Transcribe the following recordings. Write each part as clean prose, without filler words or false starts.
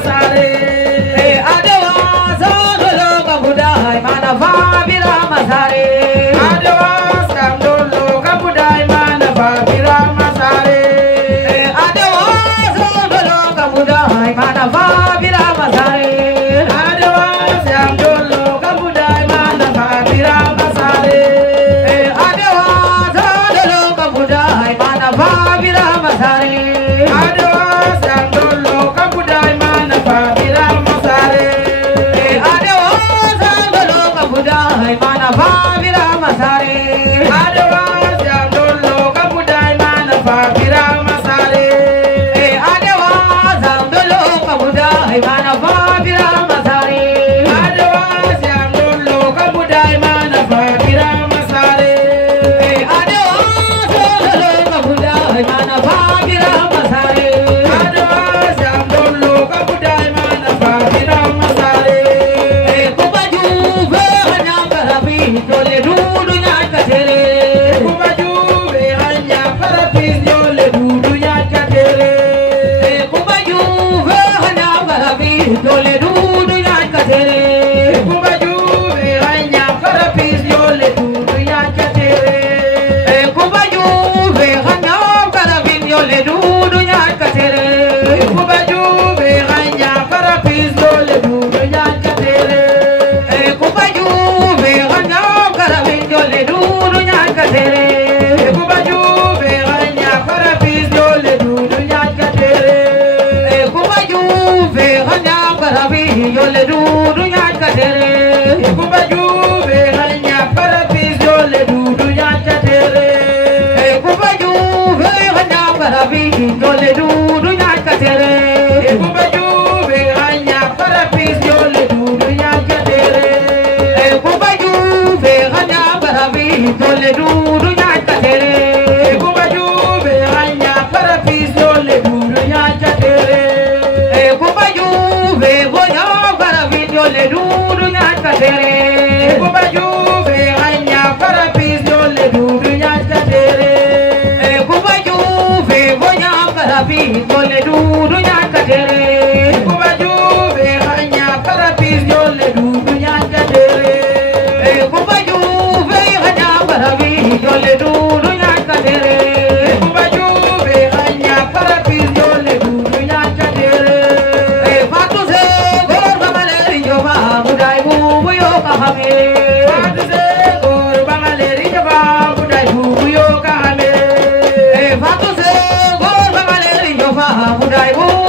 masare. Adewa Sandolo Kabudai Mana Fabira Masare. Adewa Sandolo Kabudai Mana Fabira Masare. Adewa Sandolo Kabudai Mana Fabira Masare. Adewa Sandolo Kabudai Mana Fabira Masare. Adewa Sandolo Kabudai Mana Fabira Masare. Adewa Sandolo Kabudai Mana Fabira Masare. Adewa Sandolo Kabudai Mana Fabira Masare. Adewa Sandolo Kabudai Mana Fabira Masare. Adewa Sandolo Kabudai Mana Fabira Masare. Adewa Sandolo Kabudai Mana Fabira Masare. Adewa Sandolo Kabudai Mana Fabira Masare. Adewa Sandolo Kabudai Mana Fabira Masare. Kubaju Vehanya Karabi Jole Dudu Nyakatere. Kubaju Vehanya Karapis Jole Dudu Nyakatere. Kubaju Vehanya Karabi Jole Dudu Nyakatere. Kubaju Vehanya Karapis Jole Dudu Nyakatere. Kubaju Vehanya Karabi Jole Dudu Nyakatere. Kubaju Vehanya Karapis Jole Dudu Nyakatere. Kubaju Vehanya Karabi Jole Dudu Nyakatere. Kubaju Vehanya Karapis Jole Dudu Nyakatere. Kubaju Vehanya Karabi Jole Dudu Nyakatere. Kubaju Vehanya Karapis Jole Dudu Nyakatere. Kubaju Vehanya Karabi Jole Dudu Nyakatere. Kubaju Vehanya Karapis Jole Dudu Nyakatere. Kubaju Vehanya Karabi Jole Dudu Nyakatere. Kubaju Vehanya Karapis Jole Dudu Nyakatere. Kubaju Vehanya Karabi Jole Dudu Nyakatere. Kubaju Vehanya Karapis Jole Dudu Nyakatere. Kubaju Vehanya Karabi Jole Dudu Nyakatere. Kubaju Vehanya Karapis Jole Dudu Nyakatere. Kubaju Vehanya Karabi Jole Dudu Nyakatere. Kubaju Vehanya Karapis Jole Dudu Nyakatere. Fatu se gorga maleri joma budai bubu yo kahame. Fatu se gorga maleri joma budai bubu yo kahame. Fatu se gorga maleri joma budai bubu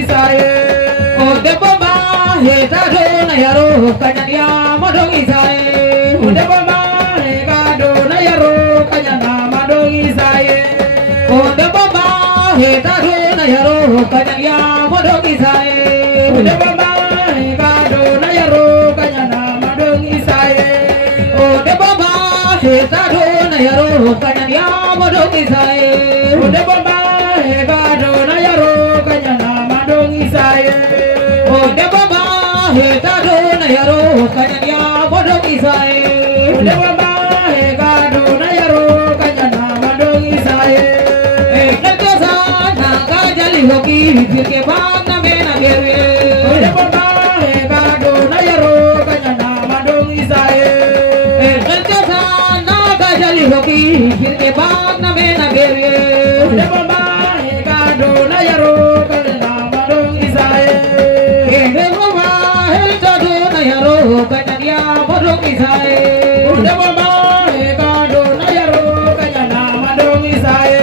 isaye o de bomba he ta do na yaro kanya madong isaye o de bomba he ga do na yaro kanya madong isaye o de bomba he ta do na yaro kanya madong isaye o de bomba he ga do na yaro kanya madong isaye o de bomba he ta do na yaro kanya madong isaye o de bomba he ga do na yaro kanya madong isaye o de bomba he ta do na yaro kanya madong isaye o de bomba he ga do na yaro kanya madong isaye e kalke sa na ga jali hoki fir ke baad na me na gere o de bomba he ga do na yaro kanya madong isaye e kalke sa na ga jali hoki fir ke baad na me na gere o de bomba he ga do na yaro kanya madong isaye e de bomba he ta do na yaro kanya madong isaye o de bomba he ga do na yaro kanya madong isaye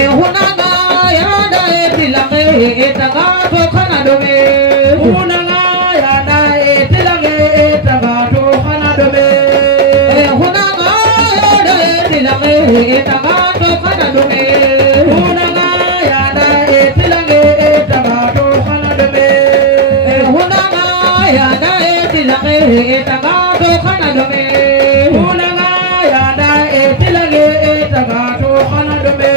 e hunanga ya da e tilange e taga to khana do me hunanga ya da e tilange e taga to khana do me e hunanga ya da e tilange e taga to khana do me hunanga ya da e tilange e taga to khana do me e hunanga ya da e tilange e taga to khana do me hunanga ya da e tilange e taga to khana do me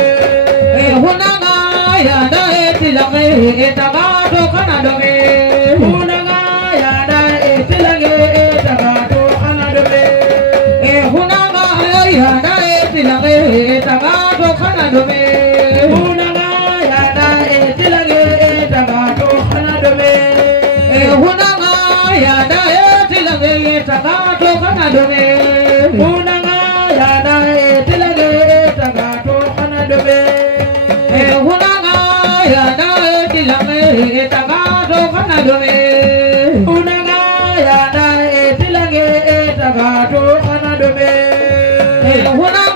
e hunanga ya da e tilange e taga to khana do me hunanga ya da e tilange e taga to khana do me e hunanga ya da e tilange e taga to khana do me hunanga ya da e tilange e taga to khana do me e hunanga ya da e tilange e taga to khana do me hunanga ya da e tilange e taga to khana do me e hunanga ya da e tilange e taga to khana do me hunanga ya da e tilange e taga to khana do me e hunanga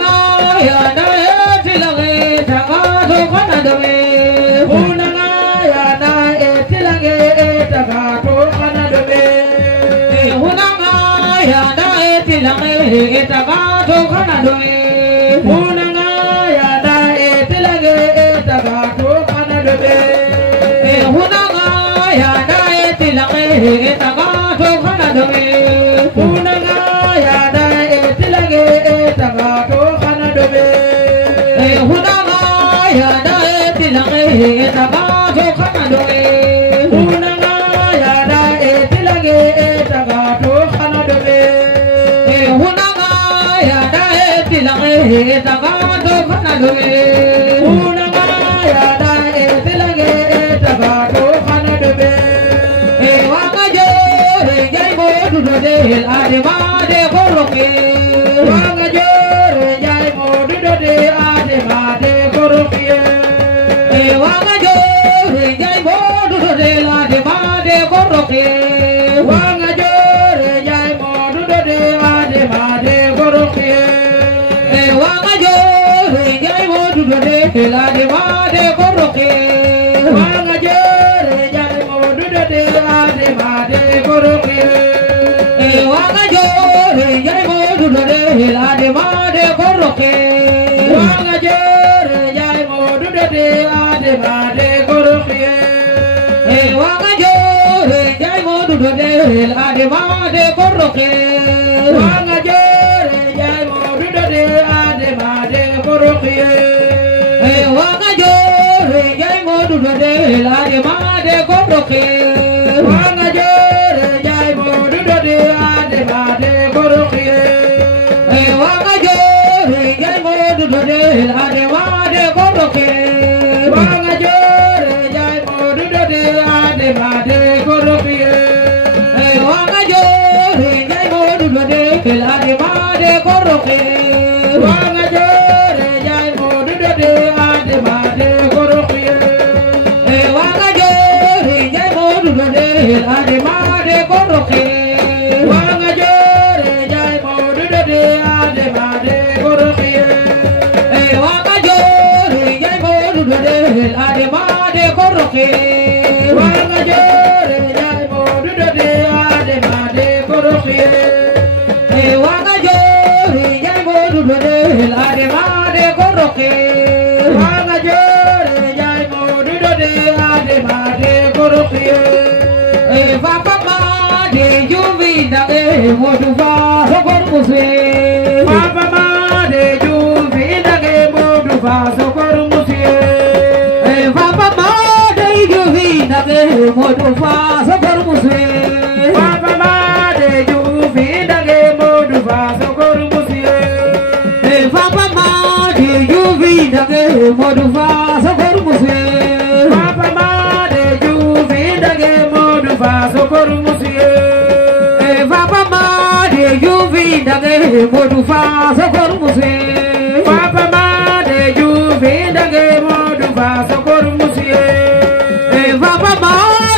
ya da e tilange e taga to khana do me hunanga ya da e tilange e taga to khana do me e hunanga ya da e tilange e taga to khana do me hunanga ya da e tilange e taga to khana do me e hunanga ya da e tilange e taga to khana do me hunanga ya da e tilange e taga to khana do me e hunanga ya da e tilange e taga to khana do me hunanga ya da e tilange e taga to khana do me e hunanga ya da e tilange e taga to khana do me hunanga ya da e tilange e taga to khana do me e wanga jo re jai mo du do de ade ma de koroke wanga jo re jai mo du do de ade ma de koroke e wanga jo re jai mo du do de ade ma de koroke wanga jo re jai mo du do de ade ma de koroke e wanga jo re jai mo du do de ade ma de koroke wanga jo re jai mo du do de ade ma de koroke e wanga jo re jai mo du do de ade ma de koroke wanga jo re jai mo du do de ade ma de koroke e wanga jo re jai mo du do de ade ma de koroke wanga jo re jai mo du do de ade ma de koroke e wanga jo re jai mo du do de ade ma de koroke wanga jo re jai mo du do de ade ma de koroke e wanga jo re jai mo du do de ade ma de koroke wanga jo re jai mo du do de ade ma de koroke e wanga jo re jai mo du do de ade ma de koroke wanga jo re jai mo du do de ade ma de koroke e wanga jo re jai mo du do de ade ma de koroke wanga jo re jai mo du do de ade ma de koroke e wanga jo re jai mo du do de ade ma de koroke musiye Papa ma de juvi dage modu fa sokor muswe Papa ma de juvi dage modu fa sokor musiye Papa ma de juvi dage modu fa sokor muswe Papa ma de juvi dage modu fa sokor musiye Papa ma de juvi dage modu fa sokor muswe Papa ma de juvi dage modu fa sokor musiye Papa ma de juvi dage modu fa sokor muswe Papa ma de juvi dage modu fa sokor musiye Papa ma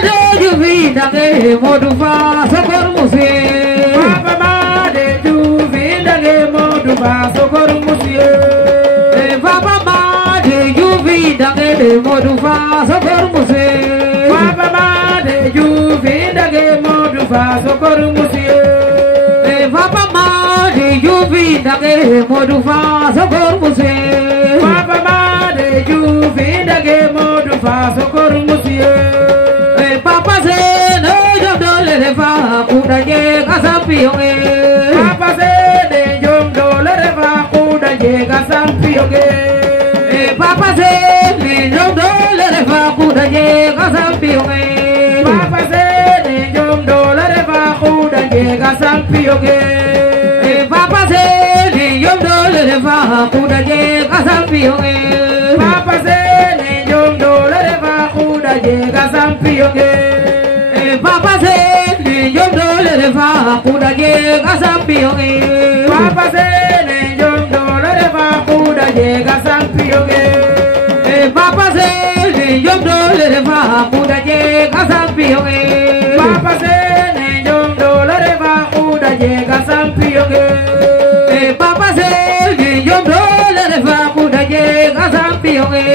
de juvi dage modu fa sokor muswe Papa ma de juvi dage modu fa sokor musiye Papa ma de juvi dage modu fa sokor muswe Papa ma de juvi dage modu fa sokor musiye Papa ma de juvi dage modu fa sokor muswe Papa ma de juvi dage modu fa sokor musiye Papa se no yo dole de fa kuda ye kasapionge Papa se de jom dole refa kuda llega sampioge Papa se me no dole de fa kuda ye kasapionge Papa se de jom dole refa kuda llega sampioge Papa se me yo dole de fa kuda ye kasapionge Papa se de jom dole refa kuda llega sampioge Papa se me yo dole de fa kuda ye kasapionge Papa se de jom dole refa kuda llega sampioge Papa se me yo dole de fa kuda ye kasapionge Papa se de jom dole refa kuda llega sampioge Papa se me yo dole de fa kuda ye kasapionge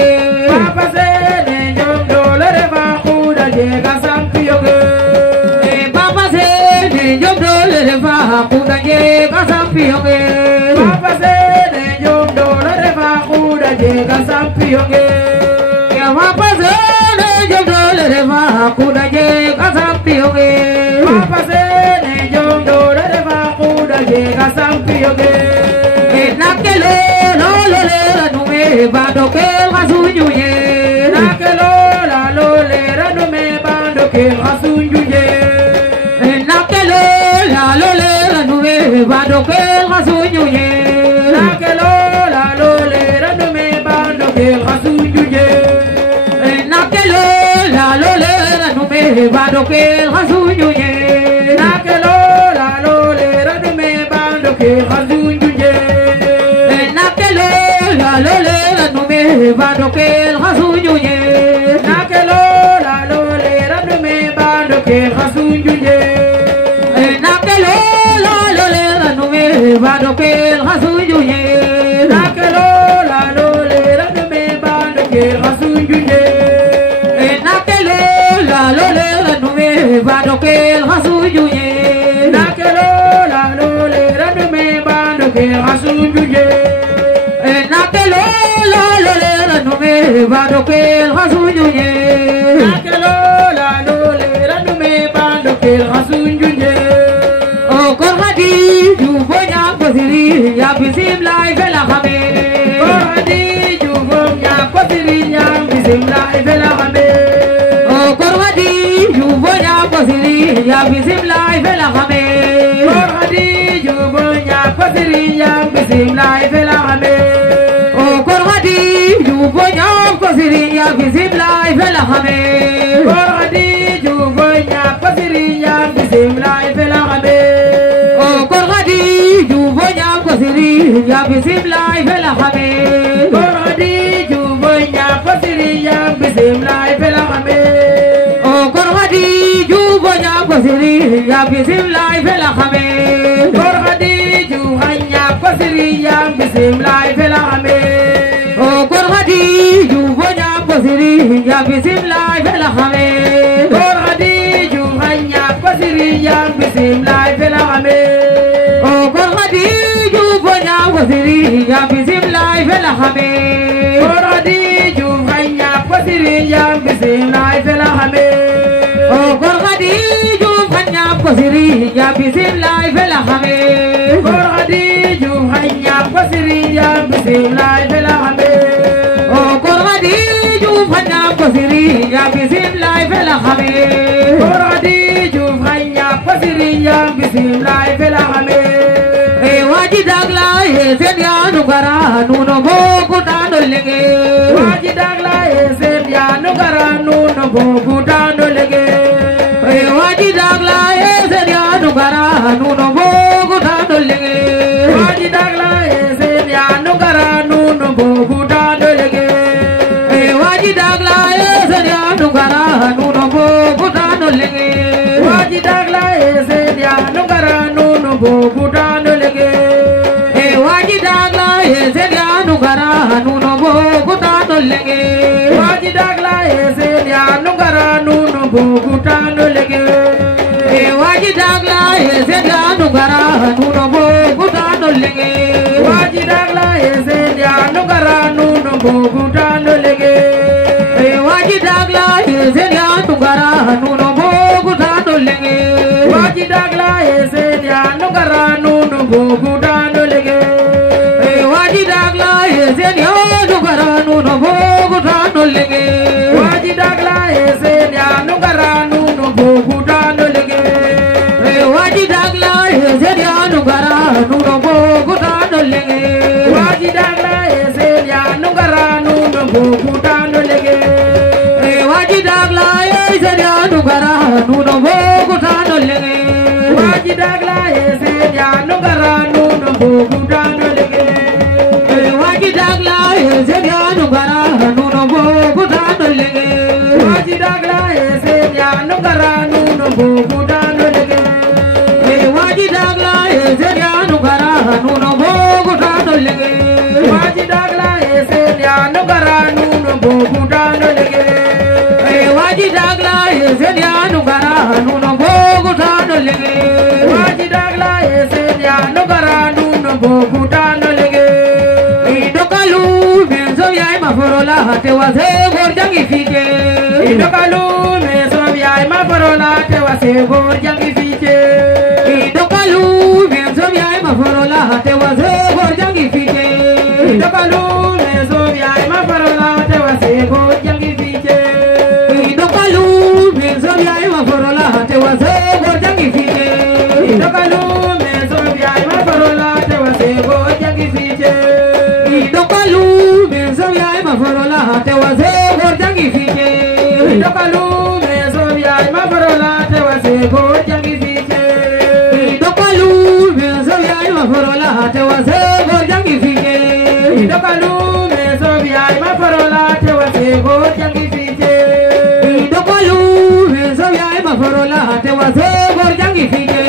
Papa se de jom dole refa kuda llega sampioge Papa se me yo dole de fa kuda ye kasapionge Papa se de jom dole refa kuda llega sampioge Papa se me yo dole de fa kuda ye kasapionge Papa se de jom dole refa kuda llega sampioge Nakelo no lo le la nume bado que masunyuye Nakelo la lo le rano me bando que masunjuye Nakelo la lo le la nume bado que masunyuye Nakelo la lo le rano me bando que masunjuye Nakelo la lo le la nume bado que masunyuye Nakelo la lo le rano me bando que masunjuye Nakelo la lo le la nume bado que masunyuye Nakelo la lo le rano me bando que masunjuye Nakelo la lo le la nume bado que masunyuye Nakelo la lo le rano me bando que masunjuye Nakelo la lo le la nume bado que masunyuye Nakelo la lo le rano me bando que masunjuye Nakelo la lo le la nume bado que masunyuye Nakelo la lo le rano me bando que masunjuye O korhadi ju bonya basiri ya bisim lai vela khame Korhadi jubom ya kwasiri nyam bisim lai vela hame O korhadi ju bonya basiri ya bisim lai vela khame Korhadi jubom ya kwasiri nyam bisim lai vela hame O korhadi ju bonya basiri ya bisim lai vela khame Korhadi jubom ya kwasiri nyam bisim lai vela hame O korhadi ju bonya basiri ya bisim lai vela khame Korhadi jubom ya kwasiri nyam bisim lai vela hame O korhadi ju bonya basiri ya bisim lai vela khame Korhadi jubom ya kwasiri nyam bisim lai vela hame O korhadi ju bonya basiri ya bisim lai vela khame Korhadi jubom ya kwasiri nyam bisim lai vela hame O korhadi ju bonya basiri ya bisim lai vela khame Korhadi jubom ya kwasiri nyam bisim lai vela hame ya bisim lai fela hame Gor Khadiju hanya pasiri ya bisim lai fela hame o Gor Khadiju hanya pasiri ya bisim lai fela hame Gor Khadiju hanya pasiri ya bisim lai fela hame e waji dagla e sen ya nugara nuno boku tano lege waji dagla e sen ya nugara nuno boku tano lege e waji dagla e sen ya nugara nuno boku tano lege waji dagla e sen ya nugara nuno boku tano lege e waji dagla e sen ya nugara nuno boku tano lege waji dagla e sen ya nugara nuno boku tano lege e waji dagla e sen ya nugara nuno boku tano lege waji dagla e sen ya nugara nuno boku tano lege e waji dagla e sen ya nugara nuno boku tano lege waji dagla e sen ya nugara nuno boku tano lege e waji dagla e sen ya nugara nuno boku tano lege waji dagla e sen ya nugara nuno boku tano lege e waji dagla e sen ya nugara nuno boku tano lege waji dagla e sen ya nugara nuno boku tano lege e waji dagla e sen ya nugara nuno boku tano lege waji dagla e sen ya nugara nuno boku tano lege e waji dagla e sen ya nugara nuno boku tano lege waji dagla e sen ya nugara nuno boku tano lege e waji dagla e sen ya nugara nuno boku tano lege waji dagla e sen ya nugara nuno boku tano lege e waji dagla e sen ya nugara nuno boku tano lege waji dagla e sen ya nugara nuno boku tano lege e waji dagla e sen ya nugara nuno boku tano lege waji dagla e sen ya nugara nuno boku tano lege Idokalu benzo yai maforola te wase gorjangi fite Idokalu meso yai maforola te wase gorjangi fite Idokalu benzo yai maforola te wase gorjangi fite Idokalu meso yai maforola te wase gorjangi fite Idokalu benzo yai maforola te wase gorjangi fite Idokalu meso yai maforola te wase gorjangi fite Idokalu benzo yai maforola te wase gorjangi fite Idokalu meso yai maforola te wase gorjangi fite Idokalu benzo yai maforola te wase gorjangi fite Idokalu meso yai maforola te wase gorjangi fite Idokalu benzo yai maforola te wase gorjangi fite